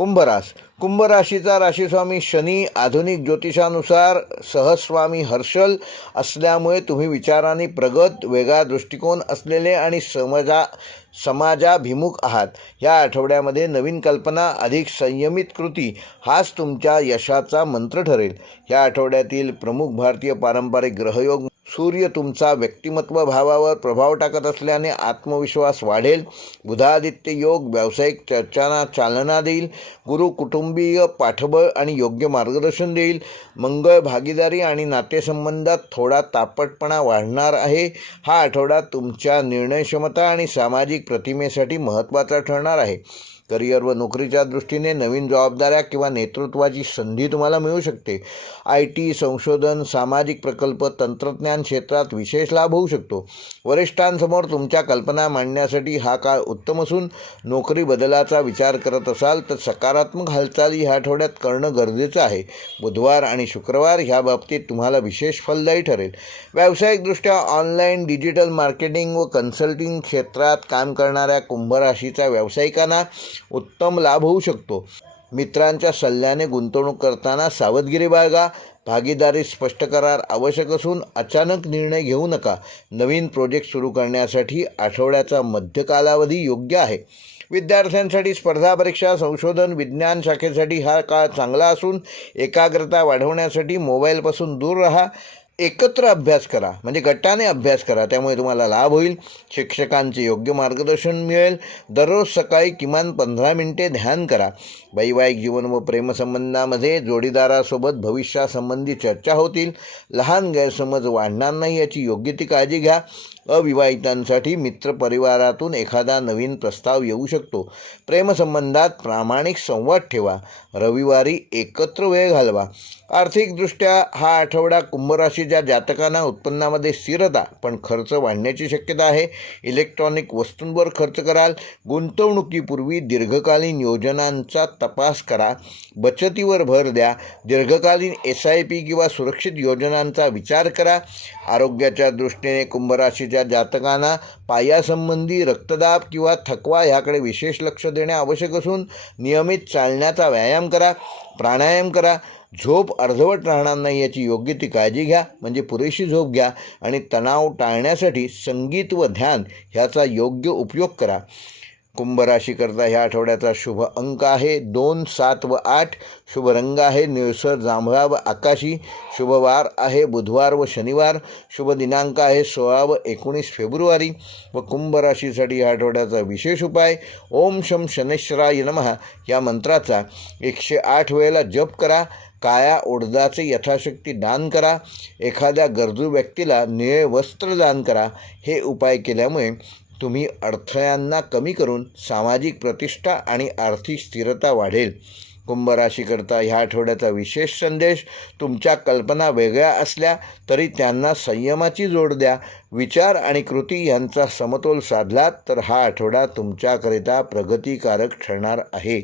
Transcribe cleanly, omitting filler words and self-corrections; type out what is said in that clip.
कुंभ राशीचा राशीस्वामी शनी आधुनिक ज्योतिषानुसार सहस्वामी हर्षल असल्यामुळे तुम्ही विचारांनी प्रगत, वेगळा दृष्टिकोन असलेले आणि समाजाभिमुख आहात. या आठवड्यामध्ये नवीन कल्पना, अधिक संयमित कृती हाच तुमच्या यशाचा मंत्र ठरेल. या आठवड्यातील प्रमुख भारतीय पारंपरिक ग्रहयोग: सूर्य तुमचा व्यक्तिमत्व भावावर प्रभाव टाकत असल्याने आत्मविश्वास वाढेल. बुधादित्य योग व्यावसायिक चर्चांना चालना देईल. गुरु कुटुंबीय पाठबळ आणि योग्य मार्गदर्शन देईल. मंगळ भागीदारी आणि नातेसंबंधात थोडा तापटपणा वाढणार आहे. हा आठवडा तुमच्या निर्णयक्षमता आणि सामाजिक प्रतिमेसाठी महत्त्वाचा ठरणार आहे. करिअर व नोकरीच्या दृष्टीने नवीन जबाबदाऱ्या किंवा नेतृत्वाची संधी तुम्हाला मिळू शकते. IT, संशोधन, सामाजिक प्रकल्प, तंत्रज्ञान क्षेत्रात विशेष लाभ होऊ शकतो. वरिष्ठांसमोर तुमच्या कल्पना मांडण्यासाठी हा काळ उत्तम असून नोकरी बदलाचा विचार करत असाल तर सकारात्मक हालचाली ह्या आठवड्यात करणं गरजेचं आहे. बुधवार आणि शुक्रवार ह्या बाबतीत तुम्हाला विशेष फलदायी ठरेल. व्यावसायिकदृष्ट्या ऑनलाईन, डिजिटल मार्केटिंग व कन्सल्टिंग क्षेत्रात काम करणाऱ्या कुंभ राशीच्या व्यावसायिकांना उत्तम लाभ होऊ शकतो. मित्रांच्या सल्ल्याने गुंतवणूक करताना सावधगिरी बाळगा. भागीदारी स्पष्ट करार आवश्यक असून अचानक निर्णय घेऊ नका. नवीन प्रोजेक्ट सुरू करण्यासाठी आठवड्याचा मध्य कालावधी योग्य आहे. विद्यार्थ्यांसाठी स्पर्धा परीक्षा, संशोधन, विज्ञान शाखेसाठी हा काळ चांगला असून एकाग्रता वाढवण्यासाठी मोबाईलपासून दूर राहा. एकत्र अभ्यास करा, म्हणजे गटाने अभ्यास करा, त्यामुळे तुम्हाला लाभ होईल. शिक्षकांचे योग्य मार्गदर्शन मिळेल. दररोज सकाळी किमान 15 मिनिटे ध्यान करा. वैवाहिक जीवन व प्रेमसंबंधामध्ये जोडीदारासोबत भविष्यासंबंधी चर्चा होतील. लहान गैरसमज वाढणार नाही याची योग्य ती काळजी घ्या. अविवाहितांसाठी मित्रपरिवारातून एखादा नवीन प्रस्ताव येऊ शकतो. प्रेमसंबंधात प्रामाणिक संवाद ठेवा. रविवारी एकत्र वेळ घालवा. आर्थिकदृष्ट्या हा आठवडा कुंभ राशीच्या जातकांना उत्पन्नामध्ये स्थिरता पण खर्च वाढण्याची शक्यता आहे. इलेक्ट्रॉनिक वस्तूंवर खर्च कराल. गुंतवणुकीपूर्वी दीर्घकालीन योजनांचा तपास करा. बचतीवर भर द्या. दीर्घकालीन SIP किंवा सुरक्षित योजनांचा विचार करा. आरोग्याच्या दृष्टीने कुंभ राशीच्या जातकांना पायासंबंधी रक्तदाब किंवा थकवा ह्याकडे विशेष लक्ष देणे आवश्यक असून नियमित चालण्याचा व्यायाम करा. प्राणायाम करा. झोप अर्धवट राहणार नाही याची योग्य ती काळजी घ्या, म्हणजे पुरेशी झोप घ्या आणि तणाव टाळण्यासाठी संगीत व ध्यान ह्याचा योग्य उपयोग करा. कुंभ राशीकरता ह्या आठवड्याचा शुभ अंक आहे 2, 7 व 8. शुभ रंग आहे निळसर, जांभळा व आकाशी. शुभ वार आहे बुधवार व शनिवार. शुभ दिनांक आहे 16 व 19 फेब्रुवारी. व कुंभ राशीसाठी ह्या आठवड्याचा विशेष उपाय ओम शम शनैश्वराय नमः या मंत्राचा 108 वेळेला जप करा. काळ्या उडदाचे यथाशक्ती दान करा. एखाद्या गरजू व्यक्तीला निळे वस्त्र दान करा. हे उपाय केल्यामुळे तुम्ही अडथळ्यांना कमी करून सामाजिक प्रतिष्ठा आणि आर्थिक स्थिरता वाढेल. कुंभ राशीकरता ह्या आठवड्याचा विशेष संदेश: तुमच्या कल्पना वेगळ्या असल्या तरी त्यांना संयमाची जोड द्या. विचार आणि कृती यांचा समतोल साधलात तर हा आठवडा तुमच्याकरिता प्रगतिकारक ठरणार आहे.